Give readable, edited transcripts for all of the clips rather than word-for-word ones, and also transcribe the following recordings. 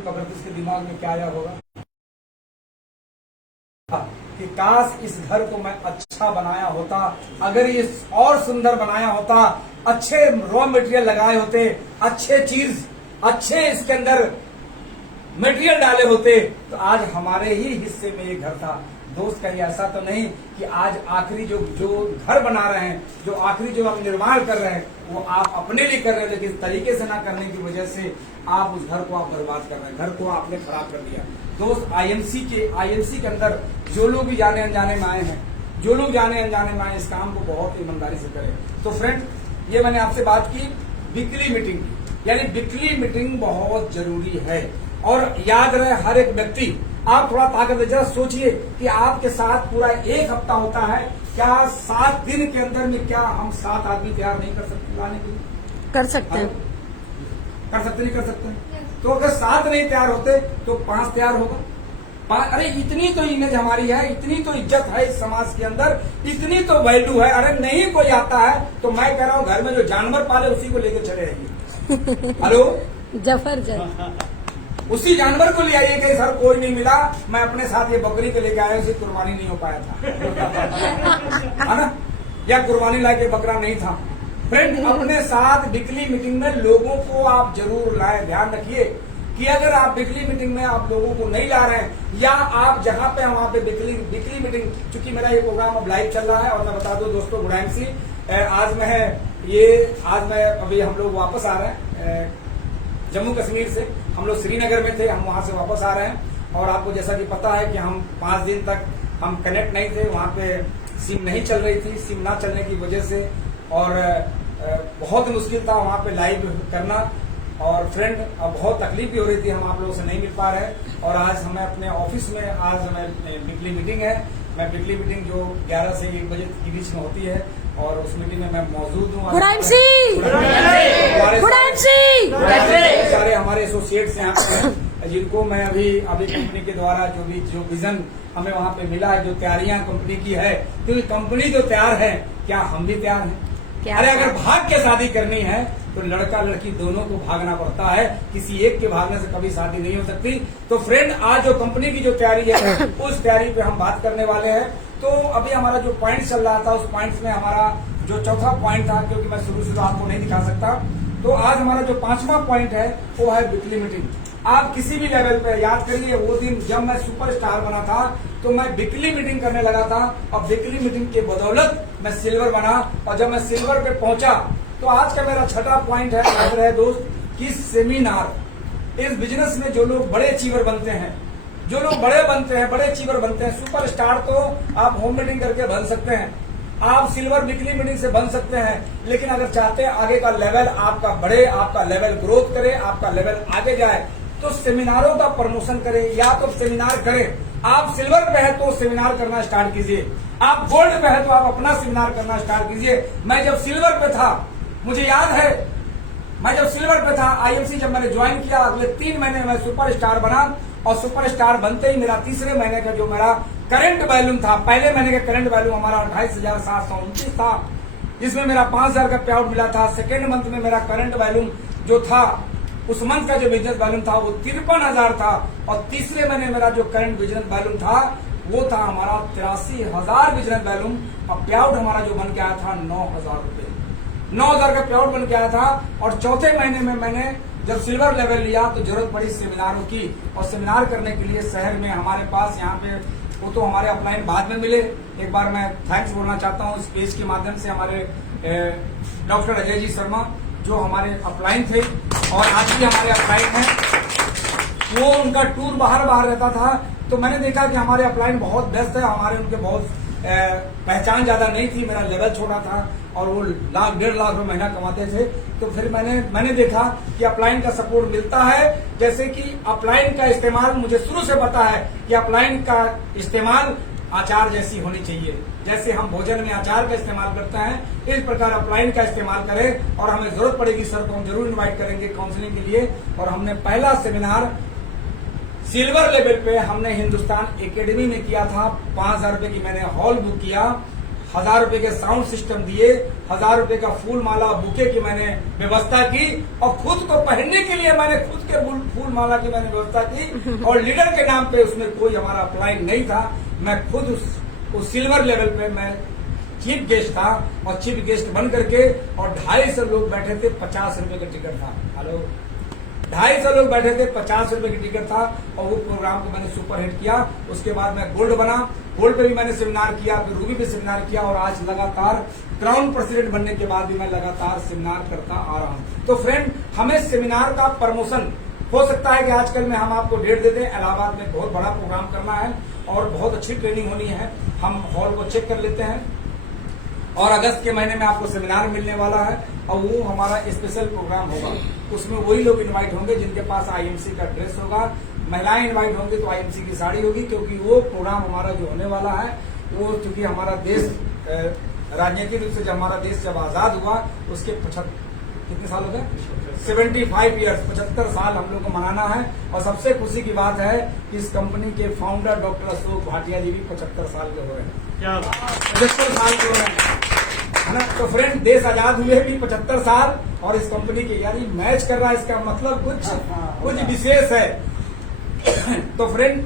मालिक का प्रति उसके दिमाग में क्या आया होगा कि काश इस घर को मैं अच्छा बनाया होता, अगर ये और सुंदर बनाया होता, अच्छे रॉ मटेरियल लगाए होते, अच्छे चीज, अच्छे इसके अंदर मटेरियल डाले होते, तो आज हमारे ही हिस्से में ये घर था। दोस्त कहीं ऐसा तो नहीं कि आज आखिरी जो घर बना रहे हैं, जो आखिरी जो हम निर्माण कर रहे हैं, वो आप अपने लिए कर रहे हैं, लेकिन तरीके से ना करने की वजह से आप उस घर को आप बर्बाद कर रहे हैं, घर को आपने खराब कर दिया। दोस्त आईएमसी के अंदर जो लोग भी जाने अनजाने में आए हैं, जो लोग जाने अनजाने में आए, इस काम को बहुत ईमानदारी से करें। तो फ्रेंड, ये मैंने आपसे बात की वीकली मीटिंग की, यानी वीकली मीटिंग बहुत जरूरी है। और याद रहे हर एक व्यक्ति, आप थोड़ा ताकत दे, जरा सोचिए कि आपके साथ पूरा एक हफ्ता होता है, क्या 7 दिन के अंदर में क्या हम 7 आदमी तैयार नहीं कर सकते लाने के लिए? कर सकते हैं। कर सकते नहीं कर सकते? तो अगर 7 नहीं तैयार होते तो 5 तैयार होगा। अरे इतनी तो इमेज हमारी है, इतनी तो इज्जत है इस समाज के अंदर, इतनी तो वैल्यू है। अरे नहीं कोई आता है तो मैं कह रहा हूँ घर में जो जानवर पाले उसी को लेकर चले आइए। हेलो, जबरदस्त, उसी जानवर को ले आइए कि सर कोई नहीं मिला, मैं अपने साथ ये बकरी को लेके आया, उसे कुर्बानी नहीं हो पाया था, है ना, या कुर्बानी लाके बकरा नहीं था। फ्रेंड, अपने साथ वीकली मीटिंग में लोगों को आप जरूर लाए। ध्यान रखिए कि अगर आप वीकली मीटिंग में आप लोगों को नहीं ला रहे हैं, या आप जहां पे वहां पे वीकली मीटिंग, चूंकि मेरा ये प्रोग्राम अब लाइव चल रहा है, और मैं बता दूं दोस्तों, गुड MC, आज मैं अभी हम लोग वापस आ रहे हैं जम्मू कश्मीर से। हम लोग श्रीनगर में थे, हम वहां से वापस आ रहे हैं। और आपको जैसा कि पता है कि हम 5 दिन तक हम कनेक्ट नहीं थे, वहां पे सिम नहीं चल रही थी, सिम ना चलने की वजह से, और बहुत मुश्किल था वहां पे लाइव करना। और फ्रेंड, अब बहुत तकलीफ भी हो रही थी, हम आप लोगों से नहीं मिल पा रहे। और आज हमें अपने ऑफिस में, आज हमें वीकली मीटिंग है। मैं वीकली मीटिंग जो 11 से 1 बजे के बीच में होती है, और उस मीटिंग में मैं मौजूद हूँ। सारे हमारे एसोसिएट्स यहाँ पे, जिनको मैं अभी कंपनी के द्वारा जो विजन हमें वहाँ पे मिला है, जो तैयारियां कंपनी की है, क्योंकि कंपनी जो तैयार है, क्या हम भी तैयार हैं? अरे अगर भाग के शादी करनी है तो लड़का लड़की दोनों को भागना पड़ता है, किसी एक के भागने से कभी शादी नहीं हो सकती। तो फ्रेंड, आज जो कंपनी की जो तैयारी है, उस तैयारी पे हम बात करने वाले हैं। तो अभी हमारा जो पॉइंट चल रहा था, उस पॉइंट में हमारा जो चौथा पॉइंट था, क्योंकि मैं शुरू आपको नहीं दिखा सकता, तो आज हमारा जो 5वां पॉइंट है वो है वीकली मीटिंग। आप किसी भी लेवल पे याद करिए, वो दिन जब मैं सुपरस्टार बना था तो मैं वीकली मीटिंग करने लगा था, और वीकली मीटिंग के बदौलत मैं सिल्वर बना। और जब मैं सिल्वर पे पहुंचा, तो आज का मेरा 6वां पॉइंट है, याद रहे दोस्त, कि सेमिनार। इस बिजनेस में जो लोग बड़े अचीवर बनते हैं, जो लोग बड़े अचीवर बनते हैं, सुपरस्टार तो आप होम मीटिंग करके बन सकते हैं, आप सिल्वर वीकली मीटिंग से बन सकते हैं, लेकिन अगर चाहते हैं आगे का लेवल आपका बढ़े, आपका लेवल ग्रोथ करे, आपका लेवल आगे जाए, तो सेमिनारों का प्रमोशन करें, या तो सेमिनार करें। आप सिल्वर पे है तो सेमिनार करना स्टार्ट कीजिए, आप गोल्ड पे है तो आप अपना सेमिनार करना स्टार्ट कीजिए। मैं जब सिल्वर पे था, मुझे याद है, मैं जब सिल्वर पे था, IMC जब मैंने ज्वाइन किया, अगले 3 महीने में सुपरस्टार बना। और सुपरस्टार बनते ही मेरा तीसरे महीने का जो मेरा करंट वैल्यूम था, पहले महीने का करंट वैल्यूम हमारा 28,729 था, जिसमें मेरा 5,000 का पे आउट मिला था। सेकेंड मंथ में मेरा करंट वैल्यूम जो था, उस मंथ का जो बिजनेस वैल्यूम था वो 53,000 था। और तीसरे महीने मेरा जो करंट बिजनेस वैल्यूम था वो था हमारा 83,000 बिजनेस वैल्यूम। और पे आउट हमारा जो बन के आया था 9,000 रुपए, 9,000 का पे आउट बन के आया था। और चौथे महीने में मैंने जब सिल्वर लेवल लिया तो जरूरत पड़ी सेमिनारों की, और सेमिनार करने के लिए शहर में हमारे पास यहाँ पे, वो तो हमारे अपलाइन बाद में मिले। एक बार मैं थैंक्स बोलना चाहता हूँ इस पेज के माध्यम से हमारे डॉक्टर अजय जी शर्मा, जो हमारे अपलाइन थे और आज भी हमारे अपलाइन हैं। वो उनका टूर बाहर रहता था, तो मैंने देखा कि हमारे अपलाइन बहुत बेस्ट है, हमारे उनके बहुत पहचान ज्यादा नहीं थी, मेरा लेवल छोटा था, और वो 1,00,000 1.5 लाख रुपए महीना कमाते थे। तो फिर मैंने देखा कि अपलाइन का सपोर्ट मिलता है। जैसे कि अपलाइन का इस्तेमाल, मुझे शुरू से पता है कि अपलाइन का इस्तेमाल अचार जैसी होनी चाहिए। जैसे हम भोजन में अचार का इस्तेमाल करते हैं, इस प्रकार अपलाइन का इस्तेमाल करें। और हमें जरूरत पड़ेगी सर को हम जरूर इन्वाइट करेंगे काउंसलिंग के लिए। और हमने पहला सेमिनार सिल्वर लेवल पे हमने हिंदुस्तान एकेडमी में किया था। 5,000 रुपए की मैंने हॉल बुक किया। 1000 रुपए के साउंड सिस्टम दिए, 1000 रुपए का फूल माला बुके की मैंने व्यवस्था की और खुद को पहनने के लिए मैंने खुद के फूल माला की मैंने व्यवस्था की और लीडर के नाम पे उसमें कोई हमारा अप्लाई नहीं था। मैं खुद उस सिल्वर लेवल पे मैं चीफ गेस्ट था और चीफ गेस्ट बन करके और 250 लोग बैठे थे, 50 रुपए का टिकट था। हेलो, 250 लोग बैठे थे, 50 रुपए की टिकट था और वो प्रोग्राम को मैंने सुपर हिट किया। उसके बाद मैं गोल्ड बना, गोल्ड पे भी मैंने सेमिनार किया, फिर रूबी पे सेमिनार किया और आज लगातार क्राउन प्रेसिडेंट बनने के बाद भी मैं लगातार सेमिनार करता आ रहा हूँ। तो फ्रेंड, हमें सेमिनार का प्रमोशन हो सकता है कि आजकल में हम आपको डेट दे दें, इलाहाबाद में बहुत बड़ा प्रोग्राम करना है और बहुत अच्छी ट्रेनिंग होनी है, हम हॉल को चेक कर लेते हैं और अगस्त के महीने में आपको सेमिनार मिलने वाला है और वो हमारा स्पेशल प्रोग्राम होगा। उसमें वही लोग इनवाइट होंगे जिनके पास आईएमसी का ड्रेस होगा, महिलाएं इनवाइट होंगी तो आईएमसी की साड़ी होगी, क्योंकि वो प्रोग्राम हमारा जो होने वाला है वो चूंकि हमारा देश राजनीतिक रूप से जब हमारा देश जब आजाद हुआ उसके कितने साल हो गए, 75 ईयर्स, 75 साल हम लोग को मनाना है। और सबसे खुशी की बात है कि इस कंपनी के फाउंडर डॉक्टर अशोक भाटिया जी भी 75 साल के हो रहे हैं, 75 साल के हो रहे हैं, है ना। तो फ्रेंड, देश आजाद हुए भी 75 साल और इस कंपनी के यानी मैच कर रहा है, इसका मतलब कुछ विशेष है। तो फ्रेंड,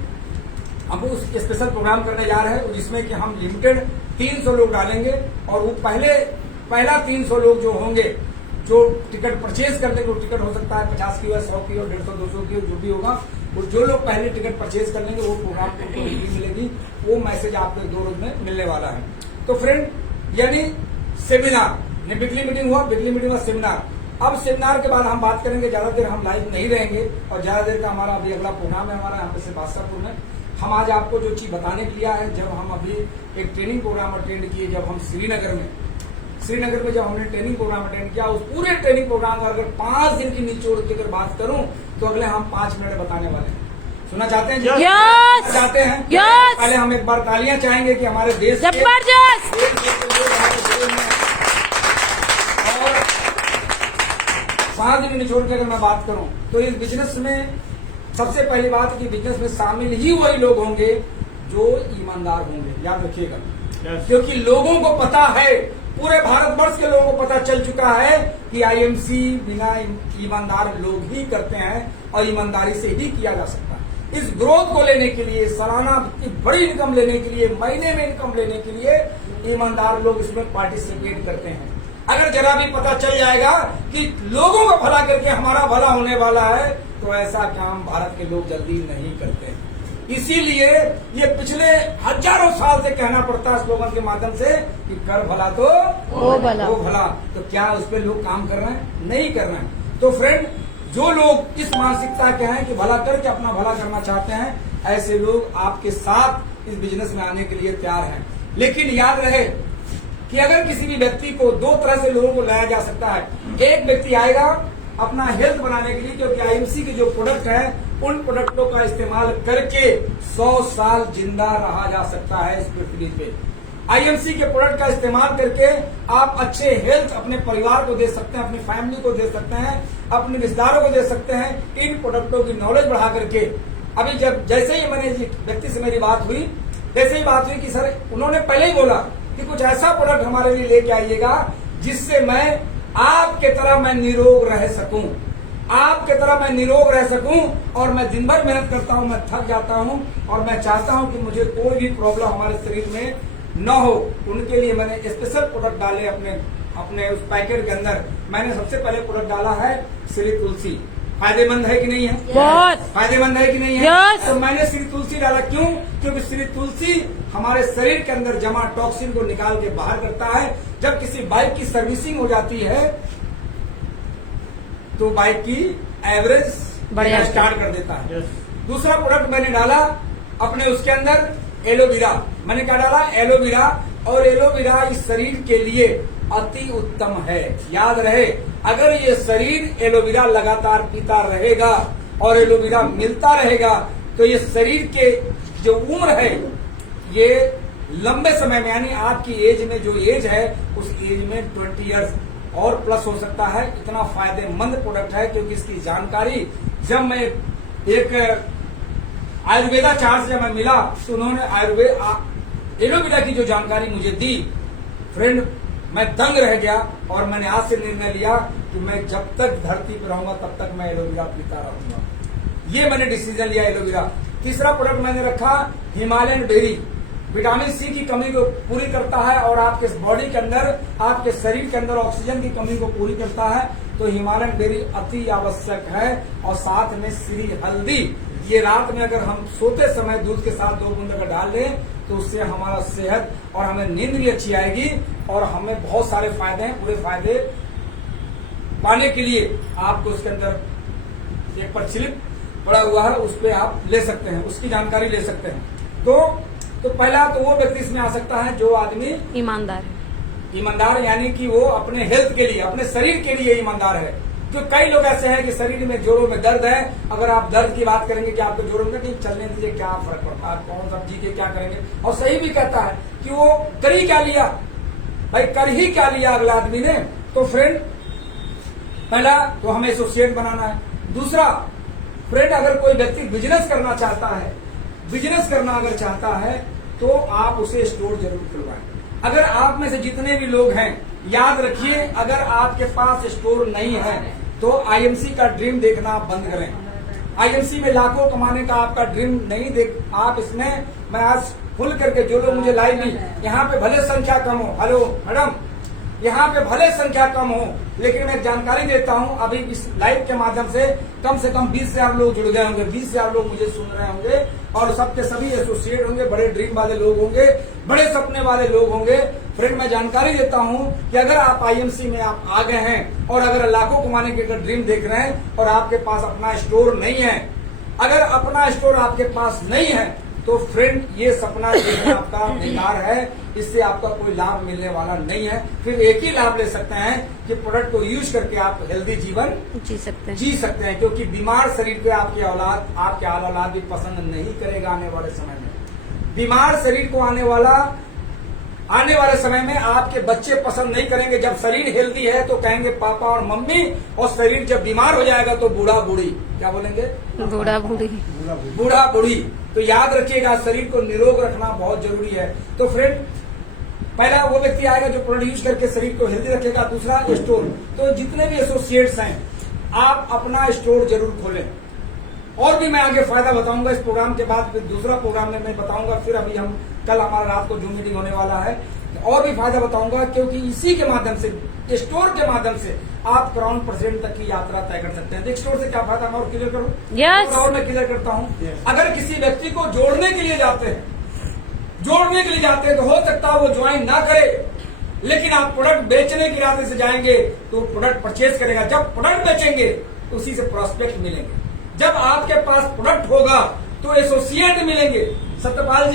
हम उस स्पेशल प्रोग्राम करने जा रहे हैं जिसमें कि हम लिमिटेड 300 लोग डालेंगे और वो पहला 300 लोग जो होंगे जो टिकट परचेज करने को, टिकट हो सकता है 50 की, 100 की और 150, 200 की, जो भी होगा, वो जो लोग पहले टिकट परचेज कर लेंगे वो प्रोग्राम को मिलेगी, वो मैसेज आपको 2 रोज में मिलने वाला है। तो फ्रेंड, यानी सेमिनार, वीकली मीटिंग हुआ, वीकली मीटिंग हुआ, सेमिनार। अब सेमिनार के बाद हम बात करेंगे, ज्यादा देर हम लाइव नहीं रहेंगे और ज्यादा देर का हमारा अभी अगला प्रोग्राम है हमारा यहाँ पे से बादशाहपुर में। हम आज आपको जो चीज बताने के लिए आए हैं, जब हम अभी एक ट्रेनिंग प्रोग्राम अटेंड किए, जब हम श्रीनगर में जब हमने ट्रेनिंग प्रोग्राम अटेंड किया, उस पूरे ट्रेनिंग प्रोग्राम का अगर 5 दिन की निचोड़ की अगर बात करूं तो अगले हम 5 मिनट बताने वाले हैं। सुनना चाहते हैं? yes! चाहते हैं? yes! पहले हम एक बार तालियां चाहेंगे कि हमारे देश जबरदस्त। और 5 दिन निचोड़ के अगर मैं बात करूं तो इस बिजनेस में सबसे पहली बात कि बिजनेस में शामिल ही वही लोग होंगे जो ईमानदार होंगे, याद रखिएगा। क्योंकि लोगों को पता है, पूरे भारतवर्ष के लोगों को पता चल चुका है कि आईएमसी बिना ईमानदार लोग ही करते हैं और ईमानदारी से ही किया जा सकता है। इस ग्रोथ को लेने के लिए, सालाना बड़ी इनकम लेने के लिए, महीने में इनकम लेने के लिए ईमानदार लोग इसमें पार्टिसिपेट करते हैं। अगर जरा भी पता चल जाएगा कि लोगों का भला करके हमारा भला होने वाला है तो ऐसा काम भारत के लोग जल्दी नहीं करते हैं। इसीलिए ये पिछले हजारों साल से कहना पड़ता है स्लोगन के माध्यम से कि कर भला तो वो भला। तो क्या उस पर लोग काम कर रहे हैं? नहीं कर रहे हैं। तो फ्रेंड, जो लोग इस मानसिकता के हैं कि भला करके अपना भला करना चाहते हैं, ऐसे लोग आपके साथ इस बिजनेस में आने के लिए तैयार हैं। लेकिन याद रहे कि अगर किसी भी व्यक्ति को 2 तरह से लोगों को लाया जा सकता है। एक व्यक्ति आएगा अपना हेल्थ बनाने के लिए, क्योंकि आईएमसी के जो प्रोडक्ट हैं उन प्रोडक्टों का इस्तेमाल करके 100 साल जिंदा रहा जा सकता है इस पृथ्वी पे। आईएमसी के प्रोडक्ट का इस्तेमाल करके आप अच्छे हेल्थ अपने परिवार को दे सकते हैं, अपनी फैमिली को दे सकते हैं, अपने रिश्तेदारों को दे सकते हैं, इन प्रोडक्टों की नॉलेज बढ़ा करके। अभी जब जैसे ही मैंने व्यक्ति से मेरी बात हुई, जैसे ही बात हुई कि सर, उन्होंने पहले ही बोला कि कुछ ऐसा प्रोडक्ट हमारे लिए लेके आइएगा जिससे मैं आपके तरह मैं निरोग रह सकूं, आपके तरह मैं निरोग रह सकूं। और मैं दिन भर मेहनत करता हूं, मैं थक जाता हूं और मैं चाहता हूं कि मुझे कोई भी प्रॉब्लम हमारे शरीर में न हो। उनके लिए मैंने स्पेशल प्रोडक्ट डाले अपने उस पैकेट के अंदर। मैंने सबसे पहले प्रोडक्ट डाला है श्री तुलसी। फायदेमंद है कि नहीं है? बहुत फायदेमंद है कि नहीं है? yes! तो मैंने श्री तुलसी डाला। क्यों? क्योंकि श्री तुलसी हमारे शरीर के अंदर जमा टॉक्सिन को निकाल के बाहर करता है। जब किसी बाइक की सर्विसिंग हो जाती है तो बाइक की एवरेज बढ़िया स्टार्ट कर देता है। दूसरा प्रोडक्ट मैंने डाला अपने उसके अंदर एलोवेरा। मैंने क्या डाला? एलोवेरा। और एलोवेरा इस शरीर के लिए अति उत्तम है। याद रहे, अगर ये शरीर एलोवेरा लगातार पीता रहेगा और एलोवेरा मिलता रहेगा तो ये शरीर के जो उम्र है ये लंबे समय में, यानी आपकी एज में जो एज है उस एज में 20 इयर्स और प्लस हो सकता है। इतना फायदेमंद प्रोडक्ट है क्योंकि इसकी जानकारी जब मैं एक आयुर्वेदा चार्ट से जब मैं मिला तो उन्होंने एलोवेरा की जो जानकारी मुझे दी फ्रेंड मैं दंग रह गया और मैंने आज से निर्णय लिया कि मैं जब तक धरती पर रहूंगा तब तक मैं एलोवेरा पीता रहूंगा। ये मैंने डिसीजन लिया एलोवेरा। तीसरा प्रोडक्ट मैंने रखा हिमालयन बेरी। विटामिन सी की कमी को पूरी करता है और आपके बॉडी के अंदर, आपके शरीर के अंदर ऑक्सीजन की कमी को पूरी करता है। तो हिमालयन बेरी अति आवश्यक है। और साथ में श्री हल्दी, ये रात में अगर हम सोते समय दूध के साथ 2 बूंद अगर डाल लें तो उससे हमारा सेहत और हमें नींद भी अच्छी आएगी और हमें बहुत सारे फायदे हैं। पूरे फायदे पाने के लिए आपको उसके अंदर एक परचिलिप पड़ा हुआ है, उस पर आप ले सकते हैं, उसकी जानकारी ले सकते हैं। तो पहला तो वो व्यक्ति इसमें आ सकता है जो आदमी ईमानदार है। ईमानदार यानी कि वो अपने हेल्थ के लिए, अपने शरीर के लिए ईमानदार है। तो कई लोग ऐसे हैं कि शरीर में जोड़ों में दर्द है, अगर आप दर्द की बात करेंगे कि आपको जोड़ों में नहीं चलने दीजिए, क्या फर्क पड़ता है, कौन सब्जी के क्या करेंगे। और सही भी कहता है कि वो कर ही क्या लिया भाई, कर ही क्या लिया अगला आदमी ने। तो फ्रेंड पहला तो हमें एसोसिएट बनाना है। दूसरा फ्रेंड, अगर कोई व्यक्ति बिजनेस करना चाहता है, बिजनेस करना अगर चाहता है तो आप उसे स्टोर जरूर खुलवाएं। अगर आप में से जितने भी लोग हैं, याद रखिए, अगर आपके पास स्टोर नहीं है तो आईएमसी का ड्रीम देखना आप बंद करें। आईएमसी में लाखों कमाने का आपका ड्रीम नहीं देख आप इसमें, मैं आज खुल करके जो लोग मुझे लाइव भी, यहाँ पे भले संख्या कम हो, हेलो मैडम, यहाँ पे भले संख्या कम हो, लेकिन मैं जानकारी देता हूँ। अभी इस लाइव के माध्यम से कम 20,000 लोग जुड़ गए होंगे, 20,000 लोग मुझे सुन रहे होंगे और सबके सभी एसोसिएट होंगे, बड़े ड्रीम वाले लोग होंगे, बड़े सपने वाले लोग होंगे। फ्रेंड मैं जानकारी देता हूँ कि अगर आप आईएमसी में आप आ गए हैं और अगर लाखों कमाने के अगर ड्रीम देख रहे हैं और आपके पास अपना स्टोर नहीं है, अगर अपना स्टोर आपके पास नहीं है तो फ्रेंड ये सपना देखना आपका बेकार है, इससे आपका कोई लाभ मिलने वाला नहीं है। फिर एक ही लाभ ले सकते हैं कि प्रोडक्ट को यूज करके आप हेल्दी जीवन जी सकते हैं, क्योंकि बीमार शरीर पे आपकी औलाद, आपके आल औलाद भी पसंद नहीं करेगा आने वाले समय में। बीमार शरीर को आने वाले समय में आपके बच्चे पसंद नहीं करेंगे। जब शरीर हेल्दी है तो कहेंगे पापा और मम्मी, और शरीर जब बीमार हो जाएगा तो बूढ़ा बूढ़ी, क्या बोलेंगे, बूढ़ा बूढ़ी। तो याद रखिएगा, शरीर को निरोग रखना बहुत जरूरी है। तो फ्रेंड पहला वो व्यक्ति आएगा जो प्रोडक्ट यूज करके शरीर को हेल्दी रखेगा। दूसरा स्टोर, तो जितने भी एसोसिएट्स हैं आप अपना स्टोर जरूर खोलें। और भी मैं आगे फायदा बताऊंगा इस प्रोग्राम के बाद, फिर दूसरा प्रोग्राम में मैं बताऊंगा। फिर अभी हम कल हमारा रात को जूम मीटिंग होने वाला है, और भी फायदा बताऊंगा, क्योंकि इसी के माध्यम से, स्टोर के माध्यम से आप क्राउन प्रेसिडेंट तक की यात्रा तय कर सकते हैं। स्टोर से क्या फायदा मैं और क्लियर करूं? yes. और मैं क्लियर करता हूं। अगर किसी व्यक्ति को जोड़ने के लिए जाते हैं तो हो सकता है वो ज्वाइन ना करे, लेकिन आप प्रोडक्ट बेचने के इरादे से जाएंगे तो प्रोडक्ट परचेज करेगा। जब प्रोडक्ट बेचेंगे तो उसी से प्रोस्पेक्ट मिलेंगे। जब आपके पास प्रोडक्ट होगा तो एसोसिएट मिलेंगे। सत्यपाल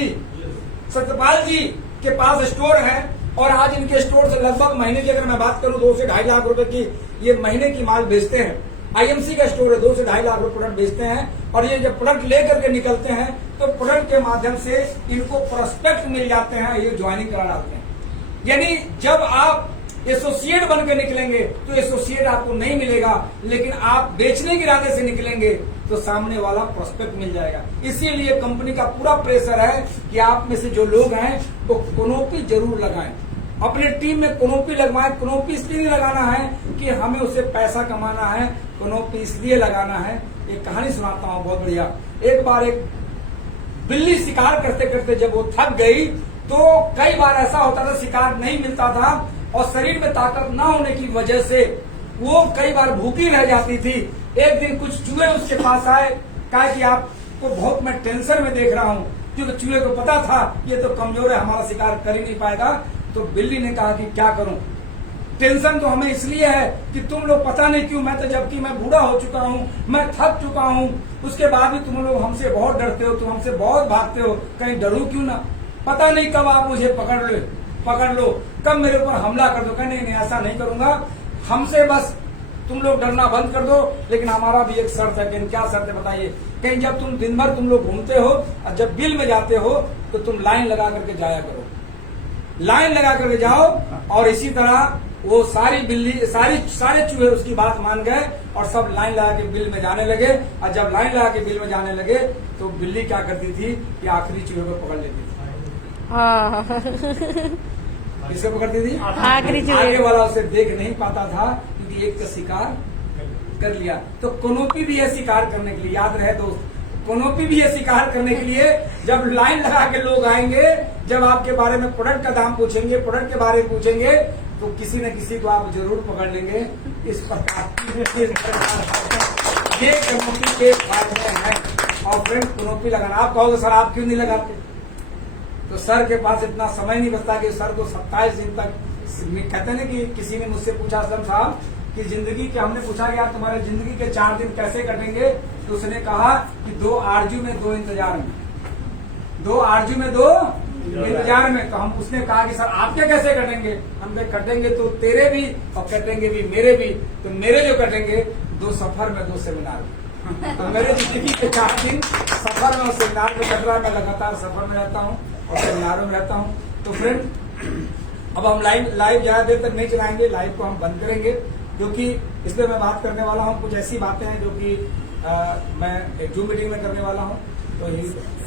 जी के पास स्टोर है और आज इनके स्टोर से लगभग महीने की अगर मैं बात करूं 2 से 2.5 लाख रुपए की ये महीने की माल बेचते हैं। आईएमसी का स्टोर है, 2 से 2.5 लाख रुपए प्रोडक्ट बेचते हैं। और ये जब प्रोडक्ट लेकर के निकलते हैं तो प्रोडक्ट के माध्यम से इनको प्रोस्पेक्ट मिल जाते हैं, ये ज्वाइनिंग करा डालते हैं। यानी जब आप एसोसिएट बनकर निकलेंगे तो एसोसिएट आपको नहीं मिलेगा, लेकिन आप बेचने के इरादे से निकलेंगे तो सामने वाला प्रोस्पेक्ट मिल जाएगा। इसीलिए कंपनी का पूरा प्रेशर है कि आप में से जो लोग हैं वो कोनोपी जरूर लगाएं, अपने टीम में कोनोपी लगवाएं। कोनोपी इसलिए नहीं लगाना है कि हमें उससे पैसा कमाना है, कोनोपी इसलिए लगाना है। एक कहानी सुनाता हूँ बहुत बढ़िया। एक बार एक बिल्ली शिकार करते करते जब वो थक गई तो कई बार ऐसा होता था शिकार नहीं मिलता था और शरीर में ताकत न होने की वजह से वो कई बार भूखी रह जाती थी। एक दिन कुछ चूहे उसके पास आए, कहा कि आपको बहुत मैं टेंशन में देख रहा हूँ, क्योंकि चूहे को पता था ये तो कमजोर है, हमारा शिकार कर ही नहीं पाएगा। तो बिल्ली ने कहा कि क्या करूं, टेंशन तो हमें इसलिए है कि तुम लोग पता नहीं क्यों, मैं तो जबकि मैं बूढ़ा हो चुका हूँ, मैं थक चुका हूँ, उसके बाद भी तुम लोग हमसे बहुत डरते हो, तुम हमसे बहुत भागते हो, कहीं डरू क्यों ना, पता नहीं कब आप मुझे पकड़ लो, कब मेरे ऊपर हमला कर दो। कहीं नहीं, ऐसा नहीं करूंगा, हमसे बस तुम लोग डरना बंद कर दो। लेकिन हमारा भी एक शर्त है। क्या शर्त है बताइए? कहीं जब तुम दिन भर तुम लोग घूमते हो और जब बिल में जाते हो तो तुम लाइन लगा करके जाया करो, लाइन लगा करके जाओ। और इसी तरह वो सारे चूहे उसकी बात मान गए और सब लाइन लगा के बिल में जाने लगे। और जब लाइन लगा के बिल में जाने लगे तो बिल्ली क्या करती थी कि आखिरी चूहे को पकड़ लेती थी। किसको पकड़ती थी? आखिरी जो आगे वाला उसे देख नहीं पाता था क्योंकि एक का शिकार कर लिया। तो कोनोपी भी है शिकार करने के लिए, याद रहे दोस्त, कोनोपी भी है शिकार करने के लिए। जब लाइन लगा के लोग आएंगे, जब आपके बारे में प्रोडक्ट का दाम पूछेंगे, प्रोडक्ट के बारे में पूछेंगे, तो किसी न किसी को आप जरूर पकड़ लेंगे। इस प्रकार ये कोनोपी के फायदे हैं। और फ्रेंड, कोनोपी लगाना, आप कहोगे सर आप क्यों नहीं लगाते? तो सर के पास इतना समय नहीं बचता कि सर को 27 दिन तक, कहते हैं कि किसी ने मुझसे पूछा असलम साहब कि जिंदगी के, हमने पूछा कि आप तुम्हारे जिंदगी के 4 दिन कैसे कटेंगे? तो उसने कहा कि 2 आरजू में 2 इंतजार में, 2 आरजू में 2 इंतजार में। तो हम, उसने कहा कि सर आपके कैसे कटेंगे? हम कटेंगे तो तेरे भी और कटेंगे भी मेरे भी। तो मेरे जो कटेंगे 2 सफर में 2 सेमिनार में। तो मेरे जिंदगी के 4 दिन सफर में और सेमिनार में कट रहा है। मैं लगातार सफर में रहता हूँ और सेमिनारों में रहता हूँ। तो फ्रेंड, अब हम लाइव ज्यादा देर तक नहीं चलाएंगे, लाइव को हम बंद करेंगे क्योंकि इसलिए मैं बात करने वाला हूँ कुछ ऐसी बातें हैं जो कि मैं एक जूम मीटिंग में करने वाला हूँ। तो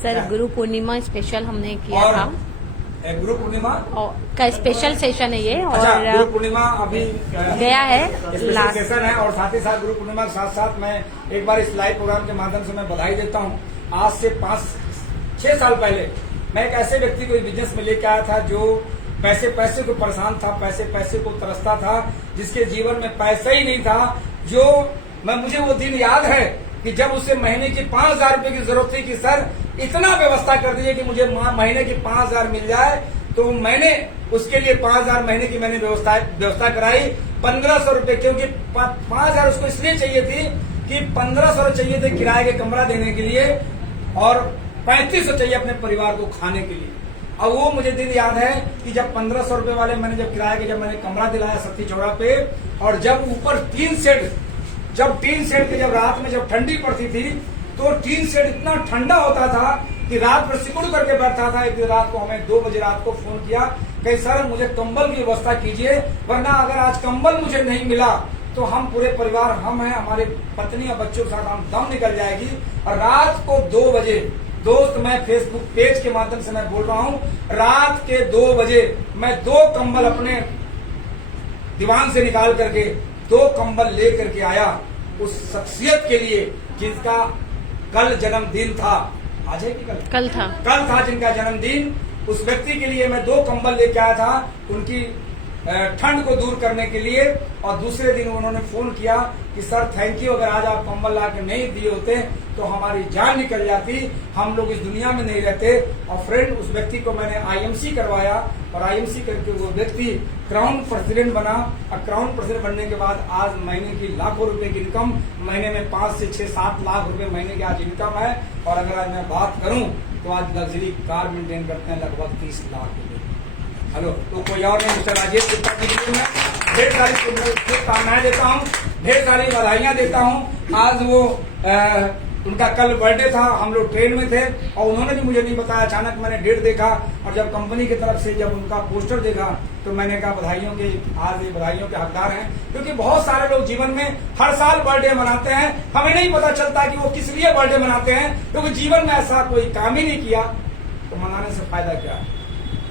सर गुरु पूर्णिमा स्पेशल हमने किया था, गुरु पूर्णिमा का स्पेशल सेशन है ये। अच्छा, और गुरु पूर्णिमा अभी गया है स्पेशल सेशन है। और साथ ही साथ गुरु पूर्णिमा के साथ साथ मैं एक बार इस लाइव प्रोग्राम के माध्यम से मैं बधाई देता हूँ। आज से 5-6 साल पहले मैं एक ऐसे व्यक्ति को बिजनेस में लेके आया था जो पैसे को परेशान था, पैसे को तरसता था, जिसके जीवन में पैसा ही नहीं था। जो मुझे वो दिन याद है कि जब उसे महीने की 5,000 रुपए की जरूरत थी कि सर इतना व्यवस्था कर दीजिए कि मुझे महीने की 5,000 मिल जाए। तो मैंने उसके लिए 5,000 महीने की मैंने व्यवस्था कराई। 1,500 रुपए, क्योंकि 5,000 उसको इसलिए चाहिए थी कि 1,500 चाहिए थे किराए के कमरा देने के लिए और 3,500 चाहिए अपने परिवार को खाने के लिए। अब वो मुझे दिन याद है कि जब 1,500 रुपए वाले मैंने जब किराए के, जब मैंने कमरा दिलाया सत्ती चौड़ा पे, और जब ऊपर टीन शेड के, जब रात में जब ठंडी पड़ती थी तो टीन शेड इतना ठंडा होता था कि रात भर सिकुड़ करके बैठता था। एक दिन रात को हमें 2 बजे रात को फोन किया कि सर मुझे कंबल की व्यवस्था कीजिए, वरना अगर आज कंबल मुझे नहीं मिला तो हम पूरे परिवार, हम हैं, हमारे पत्नी और बच्चों के साथ हम दम निकल जाएगी। और रात को 2 बजे, दोस्त मैं फेसबुक पेज के माध्यम से मैं बोल रहा हूँ, रात के 2 बजे मैं 2 कंबल अपने दीवान से निकाल करके 2 कंबल ले करके आया उस शख्सियत के लिए जिसका कल जन्मदिन था। आज है कि कल था जिनका जन्मदिन। उस व्यक्ति के लिए मैं 2 कंबल लेके आया था उनकी ठंड को दूर करने के लिए। और दूसरे दिन उन्होंने फोन किया कि सर थैंक यू, अगर आज आप कंबल ला के नहीं दिए होते तो हमारी जान निकल जाती, हम लोग इस दुनिया में नहीं रहते। और फ्रेंड, उस व्यक्ति को मैंने IMC करवाया और IMC करके वो व्यक्ति क्राउन प्रेसिडेंट बना। और क्राउन प्रेसिडेंट बनने के बाद आज महीने की लाखों रुपए की इनकम, महीने में 5 से 6-7 लाख रुपए महीने की आज इनकम है। और अगर आज मैं बात करूं तो आज लग्जरी कार मेंटेन करते हैं लगभग 30 लाख रुपए। हेलो, तो कोई और नहीं, मिस्टर राजेश गुप्ता जी को मैं ढेर सारी शुभकामनाएं देता हूँ, ढेर सारी बधाइयां देता हूँ। आज वो उनका कल बर्थडे था, हम लोग ट्रेन में थे और उन्होंने भी मुझे नहीं बताया, अचानक मैंने डेट देखा और जब कंपनी की तरफ से जब उनका पोस्टर देखा तो मैंने कहा बधाइयों के, आज ये बधाइयों के हकदार हैं। क्योंकि बहुत सारे लोग जीवन में हर साल बर्थडे मनाते हैं, हमें नहीं पता चलता कि वो किस लिए बर्थडे मनाते हैं, क्योंकि जीवन में ऐसा कोई काम ही नहीं किया तो मनाने से फायदा क्या है।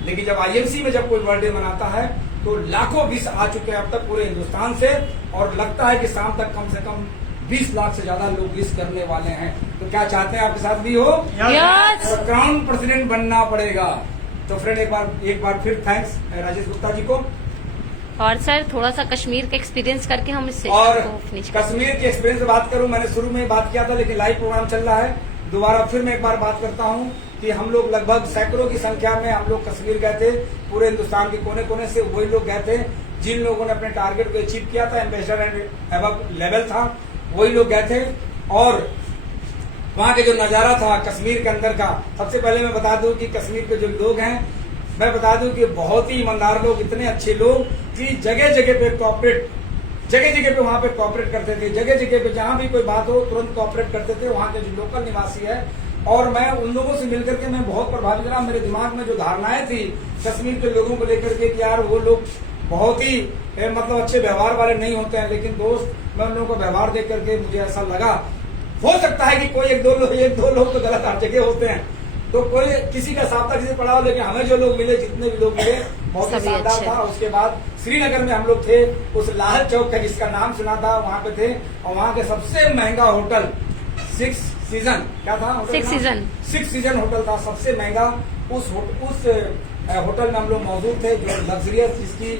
लेकिन जब IMC में जब कोई बर्थडे मनाता है तो लाखों विश आ चुके हैं अब तक पूरे हिंदुस्तान से, और लगता है कि शाम तक कम से कम 20 लाख से ज्यादा लोग विश करने वाले हैं। तो क्या चाहते हैं आपके साथ भी हो? यस। तो क्राउन प्रेसिडेंट बनना पड़ेगा। तो फ्रेंड, एक बार फिर थैंक्स राजेश गुप्ता जी को। और सर थोड़ा सा कश्मीर का एक्सपीरियंस करके हम इस और सेशन को फिनिश करें। कश्मीर के एक्सपीरियंस से बात करूं, मैंने शुरू में बात किया था लेकिन लाइव प्रोग्राम चल रहा है, दोबारा फिर मैं एक बार बात करता हूं कि हम लोग लगभग सैकड़ों की संख्या में हम लोग कश्मीर गए थे। पूरे हिंदुस्तान के कोने कोने से वही लोग गए थे जिन लोगों ने अपने टारगेट को अचीव किया था, एम्बेसडर एंड अबव लेवल था, वही लोग गए थे। और वहाँ के जो नजारा था कश्मीर के अंदर का, सबसे पहले मैं बता दूं कि कश्मीर के जो लोग हैं, मैं बता दूं कि बहुत ही ईमानदार लोग, इतने अच्छे लोग कि जगह जगह पे वहाँ पे कॉपरेट करते थे। जगह जगह पे जहाँ भी कोई बात हो तुरंत कॉपरेट करते थे वहाँ के जो लोकल निवासी है। और मैं उन लोगों से मिलकर के मैं बहुत प्रभावित रहा। मेरे दिमाग में जो धारणाएं थी कश्मीर के लोगों को लेकर के कि यार वो लोग बहुत ही मतलब अच्छे व्यवहार वाले नहीं होते हैं, लेकिन दोस्त मैं उन लोगों का व्यवहार देख करके मुझे ऐसा लगा, हो सकता है कि कोई एक दो लोग तो गलत हर जगह होते हैं, तो कोई किसी का साफ था, किसी पड़ा हो, लेकिन हमें जो लोग मिले, जितने भी लोग मिले, बहुत ही सभी शानदार अच्छे। था। उसके बाद श्रीनगर में हम लोग थे, उस लाल चौक का जिसका नाम सुना था, वहाँ पे थे। और वहाँ के सबसे महंगा होटल 6 सीजन, क्या था होटल? 6 सीजन। 6 सीजन होटल था, सबसे महंगा। उस होटल में हम लोग मौजूद थे, जो लग्जरियस, जिसकी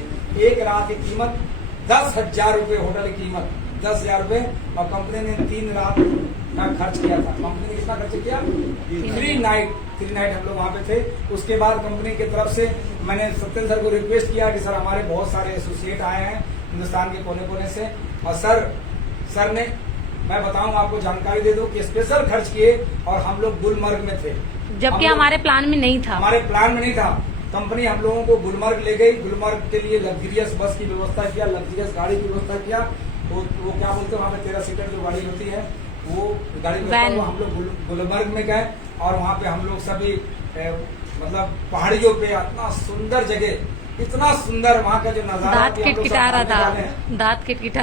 एक रात की कीमत 10,000 रुपये, होटल की कीमत 10,000 रुपये। और कंपनी ने 3 रात का खर्च किया था। कंपनी ने कितना खर्च किया? 3 नाइट हम लोग वहाँ पे थे। उसके बाद कंपनी की तरफ से मैंने सत्येंद्र सर को रिक्वेस्ट किया कि सर, हमारे बहुत सारे एसोसिएट आए हैं हिंदुस्तान के कोने कोने से, और सर ने, मैं बताऊं आपको, जानकारी दे दूं कि स्पेशल खर्च किए, और हम लोग गुलमर्ग में थे, जबकि हमारे प्लान में नहीं था। हमारे प्लान में नहीं था। कंपनी हम लोगों को गुलमर्ग ले गई, गुलमर्ग के लिए लग्जरियस बस की व्यवस्था किया, लग्जरियस गाड़ी की व्यवस्था किया। वो क्या बोलते हैं वहाँ पे 13 सीटर जो गाड़ी होती है, वो गाड़ी की व्यवस्था हुआ। हम लोग गुलमर्ग में गए, और वहाँ पे हम लोग सभी मतलब पहाड़ियों पे, इतना सुंदर जगह, इतना सुंदर वहाँ का जो नजारा, दांत किटकिटा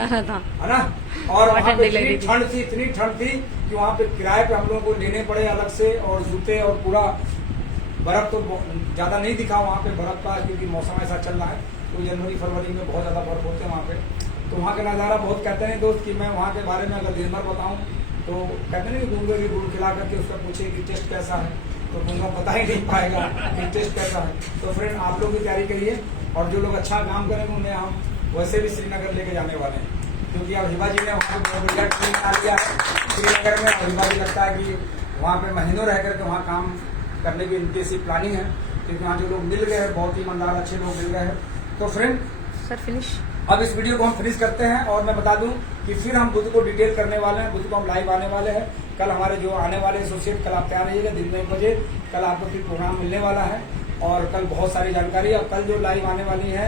रहा था, है ना। और वहाँ पे इतनी ठंड थी कि वहाँ पे किराए पे हम लोगों को लेने पड़े अलग से, और जूते, और पूरा बर्फ तो ज्यादा नहीं दिखा वहाँ पे बर्फ का, क्योंकि मौसम ऐसा चल रहा है। तो जनवरी फरवरी में बहुत ज्यादा बर्फ होते हैं वहाँ पे। तो वहाँ का नज़ारा बहुत, कहते हैं दोस्त कि मैं वहाँ के बारे में अगर दिन भर बताऊँ तो कहते हैं कि गूंगे की गुड़ खिला करके उसका पूछे कि टेस्ट कैसा है, तो गूंगा पता ही नहीं पाएगा कि टेस्ट कैसा है। तो फ्रेंड, आप लोग भी तैयारी करिए, और जो लोग अच्छा काम करेंगे उन्हें हम वैसे भी श्रीनगर लेके जाने वाले हैं, क्योंकि अब हिबा जी ने वहाँ पे बढ़िया टीम बना लिया है श्रीनगर में। और हिबा जी लगता है कि वहाँ पे महीनों रह करके वहाँ काम करने की इनकी ऐसी प्लानिंग है, क्योंकि वहाँ जो लोग मिल गए हैं, बहुत ही ईमानदार अच्छे लोग मिल गए हैं। तो फ्रेंड, सर फिनिश। अब इस वीडियो को हम फिनिश करते हैं, और मैं बता दूं कि फिर हम बुध को डिटेल करने वाले हैं, बुध को हम लाइव आने वाले हैं। कल हमारे जो आने वाले एसोसिएट, कल आप तैयार रहिएगा, दिन में 1 बजे कल आपको फिर प्रोग्राम मिलने वाला है, और कल बहुत सारी जानकारी। और कल जो लाइव आने वाली है,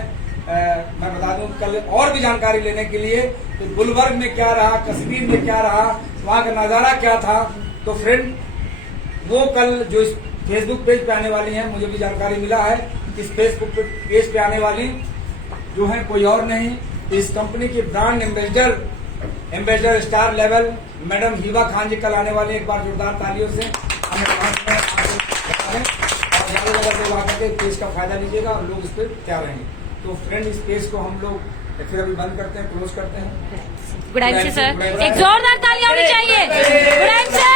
मैं बता दूं, कल और भी जानकारी लेने के लिए तो गुलबर्ग में क्या रहा, कश्मीर में क्या रहा, वहाँ का नज़ारा क्या था, तो फ्रेंड वो कल जो इस फेसबुक पेज पे आने वाली है, मुझे भी जानकारी मिला है, इस फेसबुक पेज पे आने वाली जो है कोई और नहीं, इस कंपनी की brand ambassador star level madam Hiba Khan ji कल आने वाली। एक बार जोरदार तालियों से हमें और ज्यादा जगह से वहाँ करके पेज का फायदा लीजिएगा, और लोग इस पर तैयार रहेंगे। तो फ्रेंड, इस पेज को हम लोग फिर अभी बंद करते हैं, क्लोज करते हैं। गुड नाइट सर, एक जोरदार ताली होनी चाहिए। Good night sir.